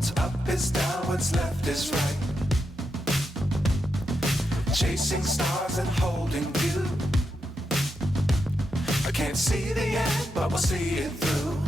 What's up is down, what's left is right. Chasing stars and holding you. I can't see the end, but we'll see it through.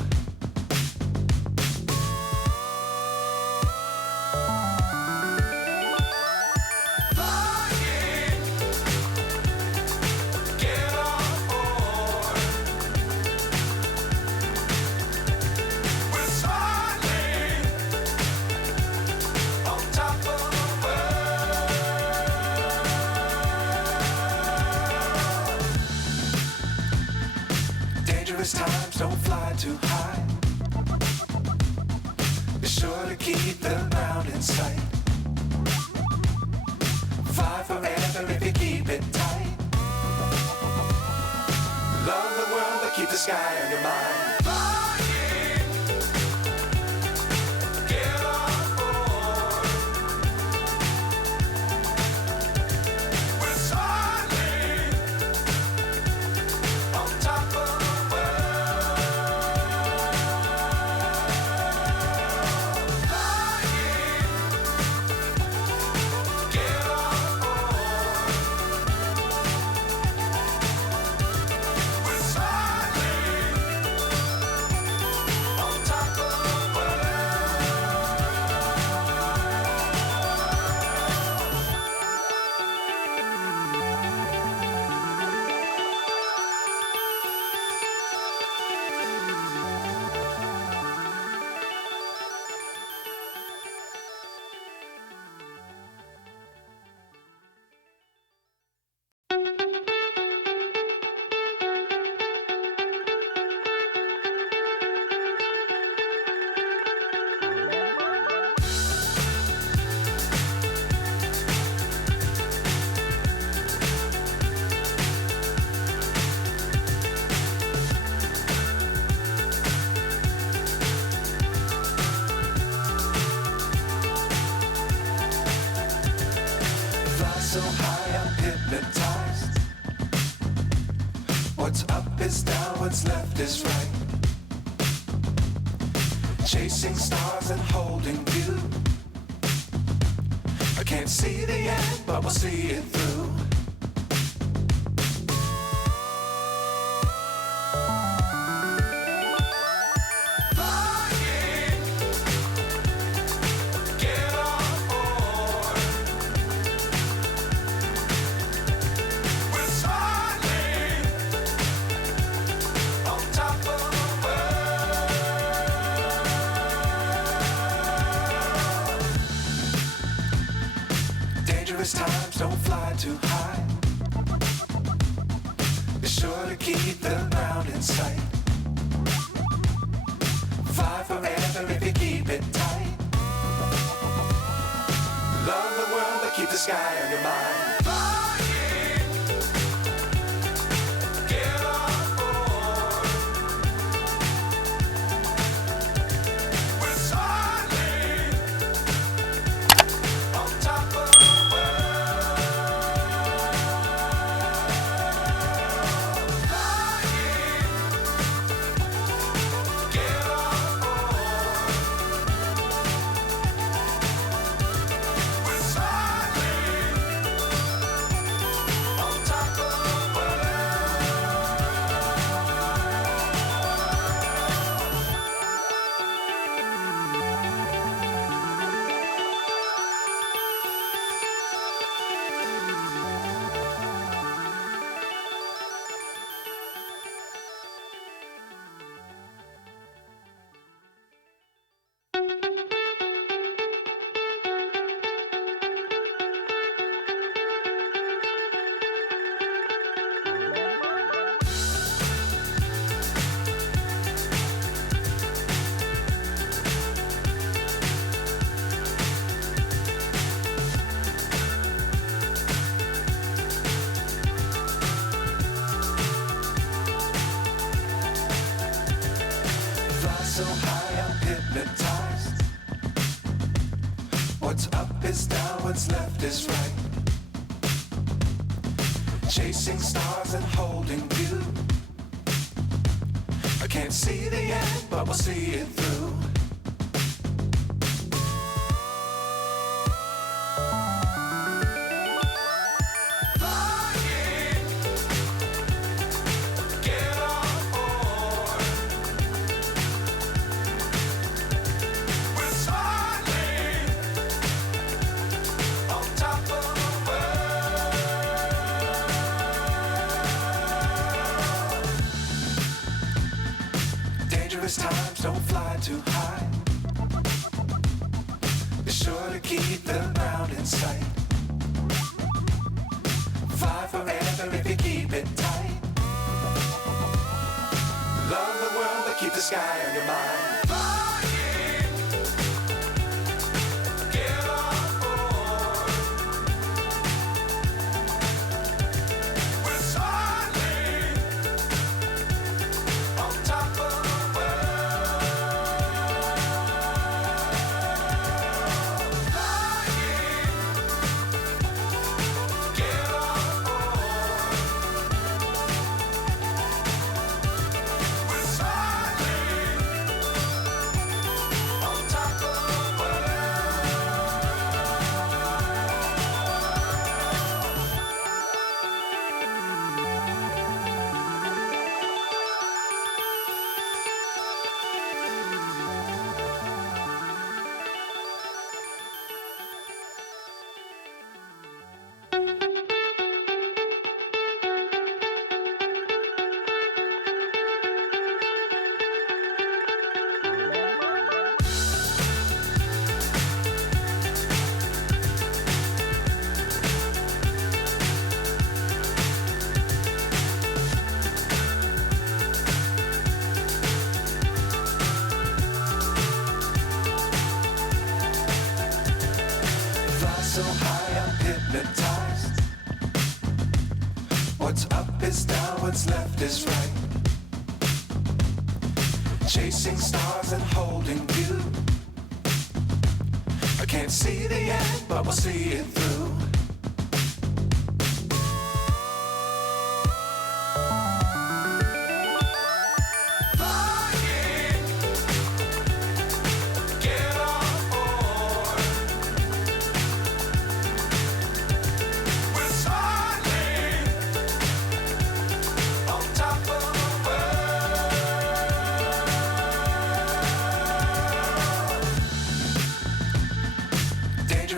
Times don't fly too high. Be sure to keep the ground in sight. Fly forever if you keep it tight. Love the world but keep the sky on your mind. So high I'm hypnotized. What's up is down, what's left is right. Chasing stars and holding you. I can't see the end, but we'll see it through. Times don't fly too high. Be sure to keep the ground in sight. Fly forever if you keep it tight. Love the world but keep the sky on your mind. So high I'm hypnotized. What's up is down, what's left is right. Chasing stars and holding you. I can't see the end, but we'll see it through. too high. Be sure to keep the ground in sight. Fly forever if you keep it tight. Love the world but keep the sky on your mind. So high I'm hypnotized. What's up is down, what's left is right. Chasing stars and holding you. I can't see the end, but we'll see it through.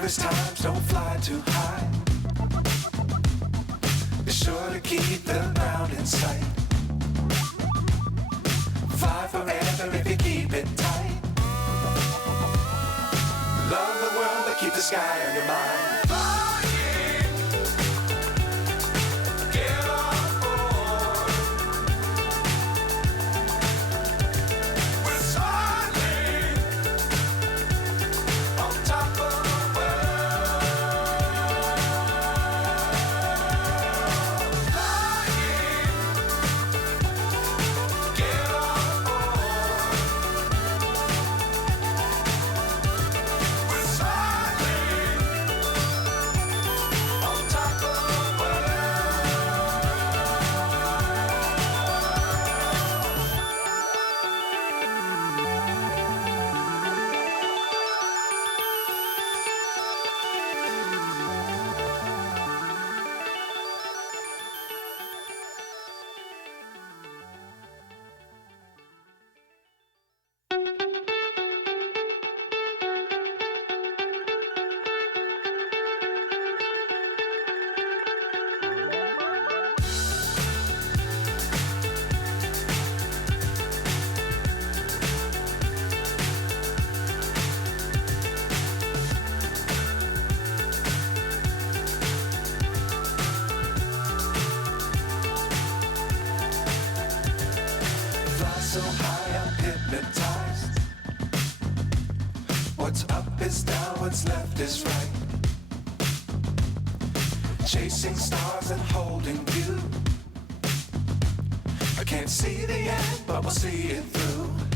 Times don't fly too high. Be sure to keep the ground in sight. Fly forever if you keep it tight. Love the world but keep the sky on your mind. So high I'm hypnotized. What's up is down, what's left is right. Chasing stars and holding you. I can't see the end, but we'll see it through.